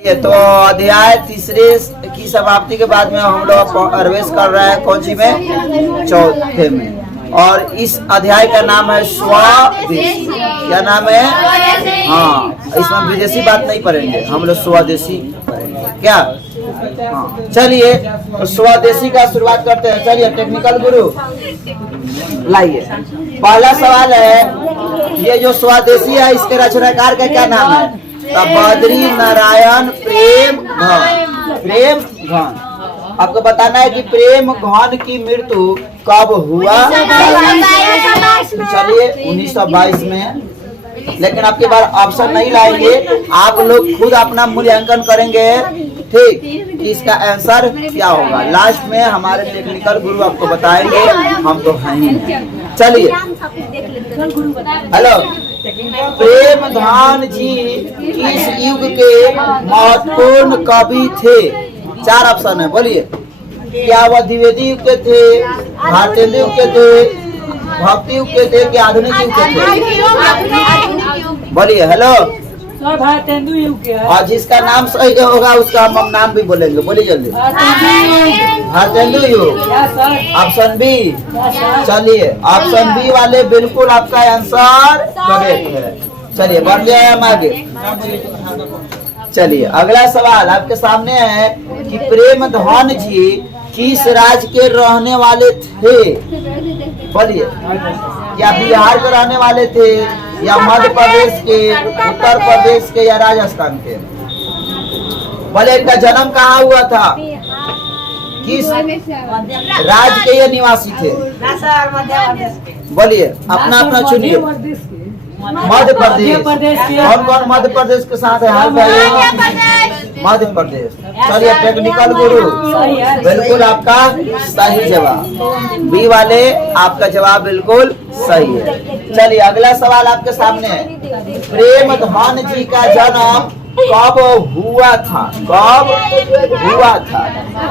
ये तो अध्याय तीसरे की समाप्ति के बाद में हम लोग प्रवेश कर रहे हैं कौन सी में, चौथे में। और इस अध्याय का नाम है स्वदेशी। क्या नाम है? हाँ, इसमें विदेशी बात नहीं पढ़ेंगे हम लोग, स्वदेशी पढ़ेंगे। क्या? हाँ, चलिए तो स्वदेशी का शुरुआत करते हैं। चलिए टेक्निकल गुरु लाइए। पहला सवाल है, ये जो स्वदेशी है इसके रचनाकार का क्या नाम है? बद्री नारायण प्रेम घन। प्रेम घन आपको बताना है कि प्रेम घन की मृत्यु कब हुआ। चलिए 1922 में। लेकिन आपके बार ऑप्शन नहीं लाएंगे, आप लोग खुद अपना मूल्यांकन करेंगे, ठीक? इसका आंसर क्या होगा लास्ट में हमारे टेक्निकल गुरु आपको बताएंगे, हम तो हैं ही। चलिए हेलो, प्रेमधन जी किस युग के महत्वपूर्ण कवि थे? 4 ऑप्शन है, बोलिए। क्या वह द्विवेदी युग के थे, भारतेंदु युग के थे, भक्ति युग के थे, क्या आधुनिक युग के थे? बोलिए हेलो। भारतेंदु युग के। और जिसका नाम सही होगा उसका हम नाम भी बोलेंगे, बोलिए जल्दी। भारतेंदु युग, ऑप्शन बी। चलिए ऑप्शन बी वाले बिल्कुल आपका आंसर करेक्ट है। चलिए बढ़ जाए हम आगे। चलिए अगला सवाल आपके सामने है कि प्रेमधन जी किस राज्य के रहने वाले थे? बोलिए, क्या बिहार के रहने वाले थे, या मध्य प्रदेश के, उत्तर प्रदेश के, या राजस्थान के? बोले इनका जन्म कहाँ हुआ था, किस राज्य के ये निवासी थे? बोलिए अपना अपना चुनिए। मध्य प्रदेश। कौन कौन मध्य प्रदेश के साथ है? हाथ मध्य प्रदेश। चलिए टेक्निकल गुरु बिल्कुल आपका सही जवाब, बी वाले आपका जवाब बिल्कुल सही है। चलिए अगला सवाल आपके सामने है, प्रेमधन जी का जन्म कब हुआ था? कब हुआ था?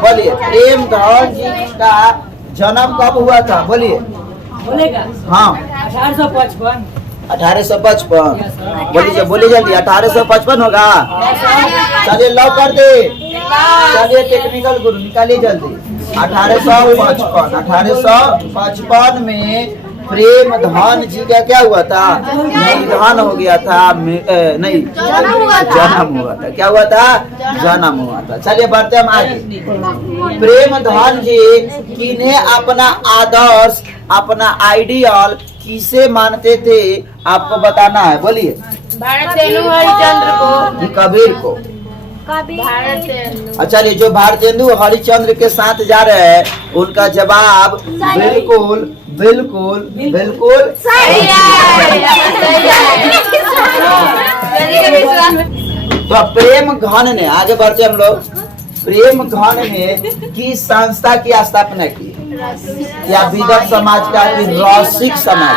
बोलिए प्रेमधन जी का जन्म कब हुआ था? बोलिए। बोलेगा? हाँ 1855। 1855। बोलिए बोलिए जल्दी। 1855 होगा। चलिए लॉक कर दे। चलिए टेक्निकल गुरु निकालिए जल्दी। 1855। 1855 में प्रेमधन जी का क्या हुआ था? निधन हो गया था। नहीं, जन्म हुआ था। क्या हुआ था? जन्म हुआ था। चलिए बढ़ते हम आगे। प्रेमधन जी किन्हें अपना आदर्श, अपना आइडियल किसे मानते थे? आपको बताना है, बोलिए। भारतेंदु हरिश्चंद्र को। कबीर को। अच्छा, ये जो भारतेंदु हरिश्चंद्र के साथ जा रहे हैं उनका जवाब बिल्कुल बिल्कुल बिल्कुल सही है। तो प्रेम घन ने, आगे बढ़ते हम लोग, प्रेम घन ने किस संस्था की स्थापना की? या विदव समाज का, रसिक समाज?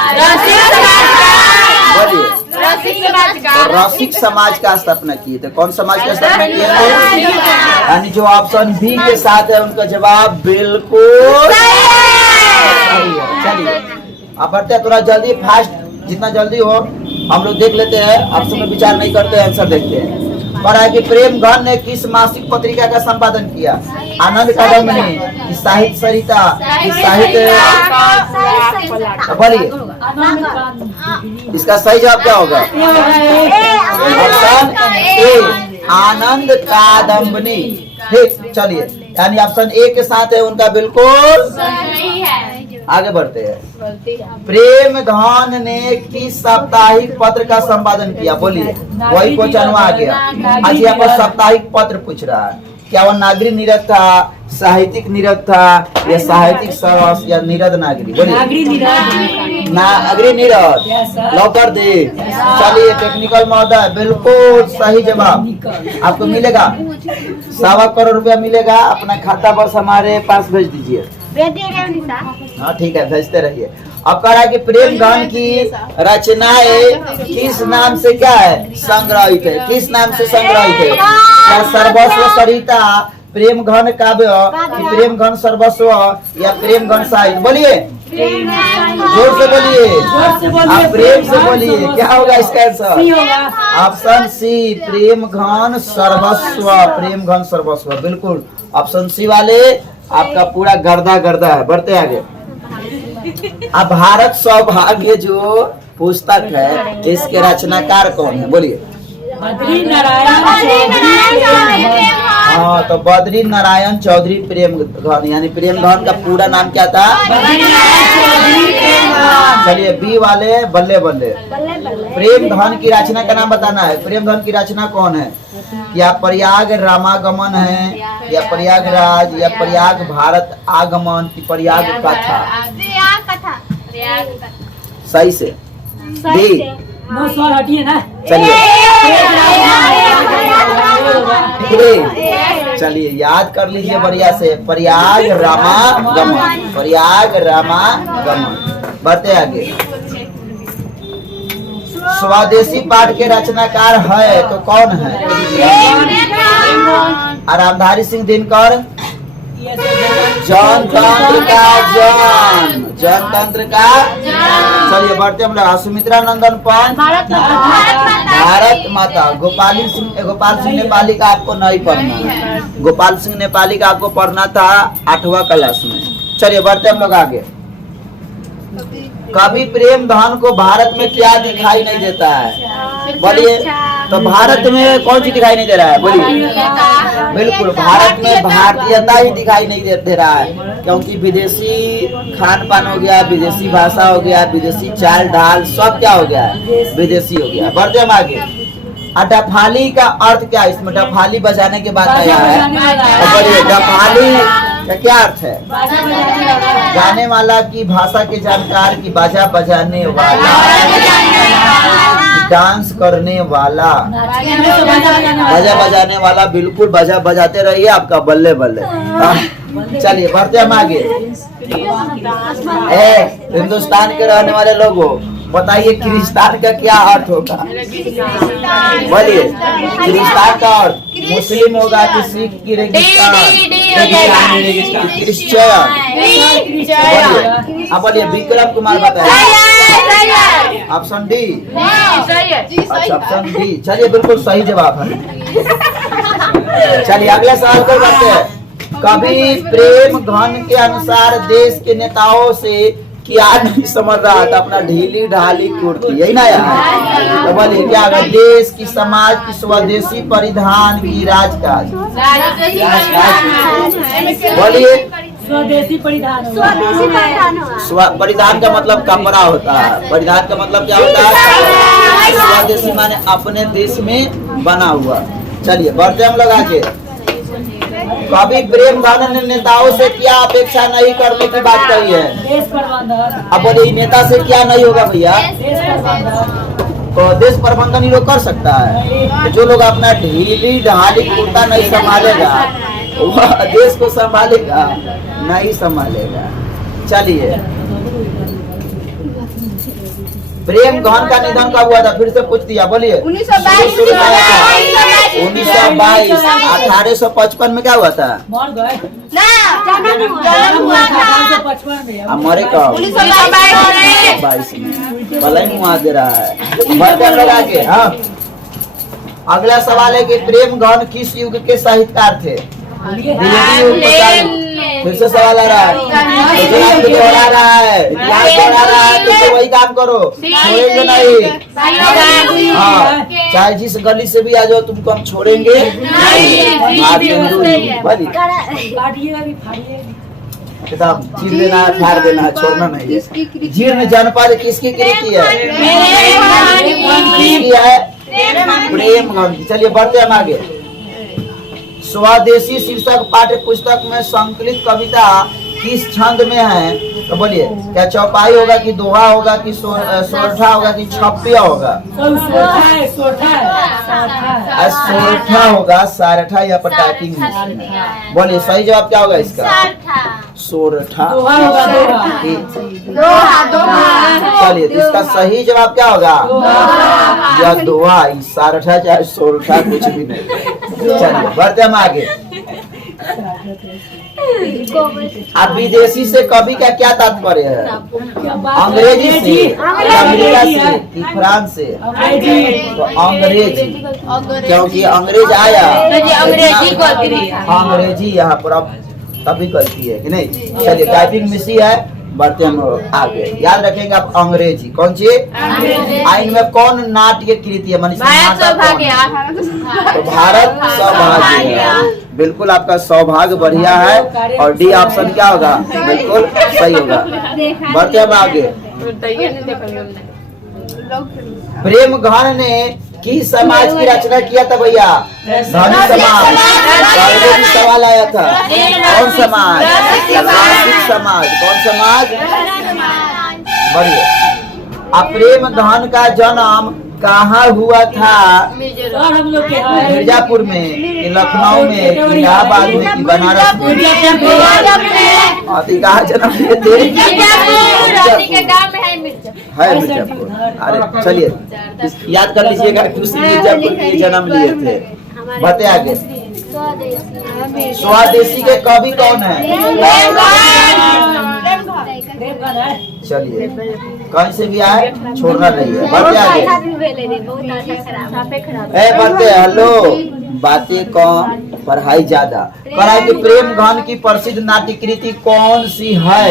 बोलिए। रसिक समाज का स्थापना किए थे। कौन समाज का स्थापना किए थे? यानी जो ऑप्शन बी के साथ है उनका जवाब बिल्कुल सही है। चलिए अब बढ़ते हैं, थोड़ा जल्दी फास्ट, जितना जल्दी हो हम लोग देख लेते हैं, ऑप्शन में विचार नहीं करते, आंसर देखते हैं। पर है कि प्रेमधन ने किस मासिक पत्रिका का संपादन किया? आनंद कादम्बनी, साहित्य सरिता, साहित्य? बोलिए इसका सही जवाब क्या होगा? ऑप्शन ए आनंद कादम्बनी। ठीक, चलिए यानी ऑप्शन ए के साथ है उनका बिल्कुल। आगे बढ़ते हैं। प्रेमधन ने किस साप्ताहिक पत्र का संपादन किया? बोलिए, वही क्वेश्चन आ गया। आज यहाँ पर साप्ताहिक पत्र पूछ रहा है। क्या वह नागरिक निरद था, साहित्यिक निरद था, या साहित्यिक सरस, या निरद नागरिक? बोलिए। नागरिक निरद। लॉक कर दे। चलिए टेक्निकल महोदय बिल्कुल सही जवाब आपको मिलेगा। 1.25 करोड़ रुपया मिलेगा। अपना खाता बस हमारे पास भेज दीजिए। हाँ ठीक है, भेजते रहिए। अब कह रहा है कि प्रेमधन की रचनाएं किस नाम से क्या है? संग्रहित है। किस नाम से संग्रहित है? क्या सर्वस्व सरिता, प्रेमघन काव्य, कि प्रेमघन सर्वस्व, या प्रेमघन साहित्य? बोलिए जोर से बोलिए, जोर से बोलिए, आप प्रेम से बोलिए, क्या होगा इसका आंसर? सी होगा। ऑप्शन सी, प्रेम घन सर्वस्व। प्रेम घन सर्वस्व, बिल्कुल ऑप्शन सी वाले आपका पूरा गर्दा गर्दा है। बढ़ते आगे। अब भारत सौभाग्य जो पुस्तक है इसके रचनाकार कौन है? बोलिए। बद्री नारायण चौधरी। हाँ, तो बद्री नारायण चौधरी प्रेम घन, यानी प्रेम घन का पूरा नाम क्या था? चलिए बी वाले बल्ले बल्ले। प्रेम धन की रचना का नाम बताना है। प्रेम धन की रचना कौन है? या प्रयाग रामागमन है, या प्रयागराज, या प्रयाग भारत आगमन, की प्रयाग कथा? सही से डी। नो सर हटिए ना। चलिए चलिए याद कर लीजिए बढ़िया से, प्रयाग रामागमन, प्रयाग रामागमन। बढ़ते आगे। स्वदेशी पाठ के रचनाकार है तो कौन है? रामधारी सिंह दिनकर। जनतंत्र का जन, जनतंत्र का। चलिए बढ़ते हम लोग। सुमित्रा नंदन पंत, भारत माता। गोपाल सिंह नेपाली का आपको नहीं पढ़ना है। गोपाल सिंह नेपाली का आपको पढ़ना था 8वां क्लास में। चलिए बढ़ते हम लोग आगे। कवि प्रेम धन को भारत में क्या दिखाई नहीं देता है? बोलिए। तो भारत में कौन सी दिखाई नहीं दे रहा है? बोलिए। बिल्कुल भारत में भारतीयता ही दिखाई नहीं दे रहा है, क्योंकि विदेशी खान पान हो गया, विदेशी भाषा हो गया, विदेशी चाल ढाल, सब क्या हो गया? विदेशी हो गया। बढ़ते हम आगे। डफाली का अर्थ क्या है? इसमें डफाली बजाने के बाद आया है। बोलिए डफाली का क्या अर्थ है? गाने वाला की भाषा के जानकार, की बाजा बजाने वाला, डांस करने वाला, बाजा बजाने वाला। बिल्कुल बाजा बजाते रहिए, आपका बल्ले बल्ले। चलिए बढ़ते हम आगे। हिंदुस्तान के रहने वाले लोगों बताइए किर्गिस्तान का क्या अर्थ होगा? बोलिए। किर्गिस्तान का अर्थ मुस्लिम होगा कि सिख? Kyrgyzstan Christian. बोलिए। बोलिए विक्रम कुमार बताए। Option D. अच्छा ऑप्शन डी। चलिए बिल्कुल सही जवाब है। चलिए अगला सवाल पर बढ़ते हैं। कवि प्रेम घन के अनुसार देश के नेताओं से क्या नहीं समझ रहा था? अपना ढीली ढाली कुर्ती, यही ना यार? तो बोलिए क्या? देश की, समाज की, स्वदेशी परिधान की, राजकाज। बोलिए। स्वदेशी परिधान। परिधान का मतलब कपड़ा होता है। परिधान का मतलब क्या होता है? स्वदेशी माने अपने देश में बना हुआ। चलिए बढ़ते हम लोग आगे। कवि प्रेम धन ने नेताओं से क्या अपेक्षा नहीं करने की बात कही है? देश प्रबंधन। अब बोलिए नेता से क्या नहीं होगा भैया? देश प्रबंधन। तो देश प्रबंधन ही लोग कर सकता है। तो जो लोग अपना ढीली ढाली कुर्ता नहीं संभालेगा वह देश को संभालेगा? नहीं संभालेगा। चलिए प्रेम घन का निधन कब हुआ था? फिर से पूछ दिया। बोलिए। 1922। 1855 में क्या हुआ था? मर गए। मरे कब? 1922 में। भले ही मुआ दे रहा है। बढ़ते हम लोग आगे। हाँ अगला सवाल है कि प्रेम घन किस युग के साहित्यकार थे? फिर से सवाल आ रहा है। इतिहास दोहरा रहा है, इतिहास दोहरा रहा है, तो वही काम करो, छोड़ेंगे नहीं। हाँ चाहे जिस गली से भी आ जाओ तुमको हम छोड़ेंगे एकदम। चीर देना है, फाड़ देना है, छोड़ना नहीं है। जीर्ण जनपद किसकी कृति है? किसकी है? प्रेम घन की। चलिए बढ़ते हम आगे। स्वदेशी शीर्षक पाठ्य पुस्तक में संकलित कविता किस छंद में है? तो बोलिए क्या चौपाई होगा कि दोहा होगा कि सोरठा होगा कि छप्पिया होगा? सोरठा होगा। सारठा या पर टाइपिंग में। बोलिए सही जवाब क्या होगा इसका? सोरठा। चलिए इसका सही जवाब क्या होगा? या दोहा। सारठा चाहे सोरठा कुछ भी नहीं। चलिए बढ़ते हम आगे। अब विदेशी से कवि का क्या तात्पर्य है? अंग्रेजी से, अमेरिका से कि फ्रांस से? तो अंग्रेजी, क्योंकि अंग्रेज आया तो जी अंग्रेजी गलती है। अंग्रेजी यहाँ पर अब तभी गलती है कि नहीं। चलिए टाइपिंग मिसी है, बढ़ते हम आगे। याद रखेंगे आप अंग्रेजी कौन सी? आइन में कौन नाट्य कृति है? भारत सौभाग्य। तो भारत सौभाग्य है। बिल्कुल आपका सौभाग्य बढ़िया है और डी ऑप्शन क्या होगा? बिल्कुल सही होगा। बढ़ते हम आगे। प्रेम घन ने किस समाज की रचना किया था भैया? धनी समाज। पहले भी सवाल आया था, कौन समाज? रासिक समाज। कौन समाज? बढ़िया। अब प्रेम धन का जन्म कहाँ हुआ था? और हम लोग के यहाँ मिर्जापुर में कि लखनऊ में कि इलाहाबाद में कि बनारस में? कहाँ जन्म लिए थे? है मिर्जापुर। अरे चलिए याद कर लीजिएगा कि उस मिर्जापुर में जन्म लिए थे। बताए आगे। स्वदेशी के कवि कौन है? चलिए कहीं से भी आए छोड़ना नहीं है। बढ़ते आगे। बढ़ते हेलो बातें कम पढ़ाई ज्यादा। पढ़ाई की प्रेम घन की प्रसिद्ध नाट्य कृति कौन सी है?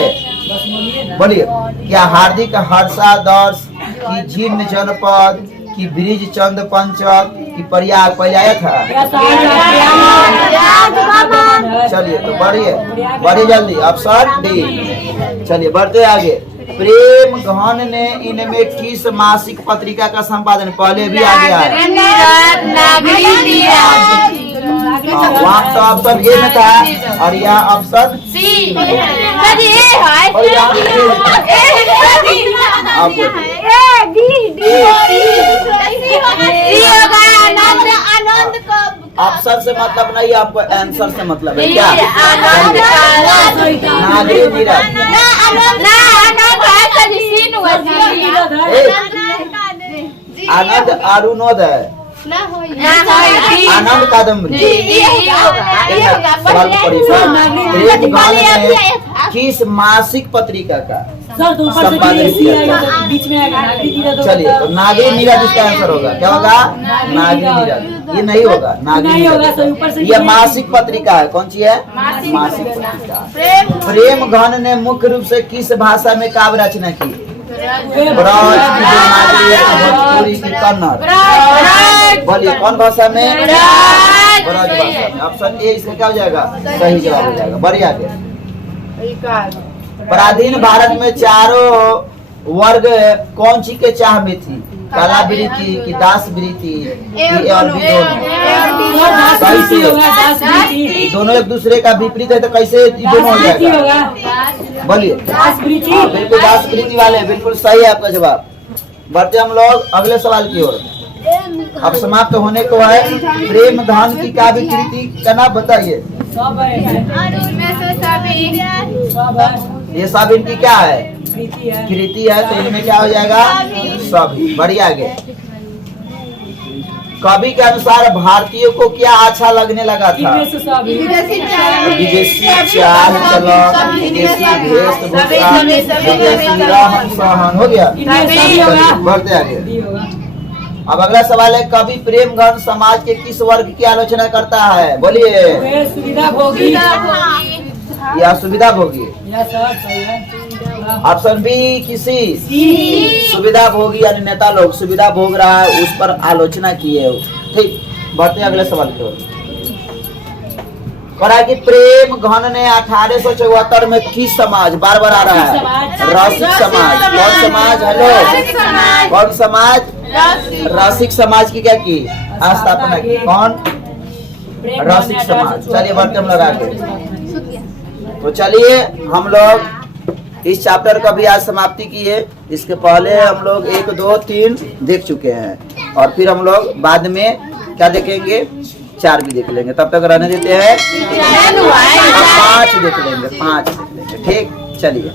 बोलिए। क्या हार्दिक हर्षादर्श की जीर्ण जनपद की ब्रिज चंद पंचक की प्रयाग? पहले आया था। चलिए तो बढ़िए जल्दी ऑप्शन डी। चलिए बढ़ते आगे। प्रेम घन ने इनमें किस मासिक पत्रिका का संपादन? पहले भी आ गया है। वहाँ तो ऑप्शन ए में था और यहाँ ऑप्शन सी। और यहाँ ऑप्शन से मतलब नहीं, आपको आंसर से मतलब है क्या? नागरी नीरज। आनंद अरुणोदय। आनंद कादम्बरी। सवाल को पढ़िए। प्रेम घन ने किस मासिक पत्रिका का सर तो ऊपर से संपादन किया था? बीच में आएगा नागरिक नीरज। चलिए तो नागरी नीरज इसका आंसर होगा। क्या होगा? नागरी नीरज। ये नहीं होगा नागरी नहीं होगा, तो ऊपर से नीरज। ये मासिक पत्रिका है। कौन सी है? मासिक पत्रिका। प्रेम घन ने मुख्य रूप से किस भाषा में काव्य रचना की? ब्रज की, देवनागरी, भोजपुरी की, कन्नड़। बोलिए कौन भाषा में? ब्रज भाषा में। ऑप्शन ए इसका क्या हो जाएगा? सही जवाब हो जाएगा। बढ़िया आगे। पराधीन भारत में चारों वर्ग कौन सी के चाह में थी? कला वृत्ति की, दास वृत्ति की और भी दोनों एक दूसरे का विपरीत है तो कैसे दोनों हो जाएगा? बोलिए। बिल्कुल दास वृत्ति वाले, बिल्कुल सही है आपका जवाब। बढ़ते हम लोग अगले सवाल की ओर। अब समाप्त होने को है। प्रेम धन की काव्य कृति का नाम बताइए। ये सब इनकी क्या है? कृति है। तो इनमें क्या हो जाएगा? सभी। बढ़िया आगे। कवि के अनुसार भारतीयों को क्या अच्छा लगने लगा था? विदेशी चाल चलन, विदेशी वेशभूषा, विदेशी रहन सहन। हो गया। बढ़ते आगे। अब अगला सवाल है। कवि प्रेम घन समाज के किस वर्ग की आलोचना करता है? बोलिए। सुविधाभोगी या सुविधा भोगी? ऑप्शन बी किसी सुविधा भोगी यानी नेता लोग सुविधा भोग रहा है उस पर आलोचना की है। ठीक। बढ़ते अगले सवाल की ओर। पढ़ा कि प्रेम घन ने 1874 में किस समाज? बार बार आ रहा है। रसिक समाज। कौन समाज? हेलो कौन समाज? रसिक समाज की क्या की स्थापना की? कौन? रसिक समाज। चलिए बढ़ते हम लोग आगे। तो चलिए हम लोग इस चैप्टर का भी आज समाप्ति की है। इसके पहले हम लोग 1 2 3 देख चुके हैं और फिर हम लोग बाद में क्या देखेंगे? 4 भी देख लेंगे। तब तक रहने देते हैं 5 देख लेंगे। 5 देख लेंगे। ठीक। चलिए।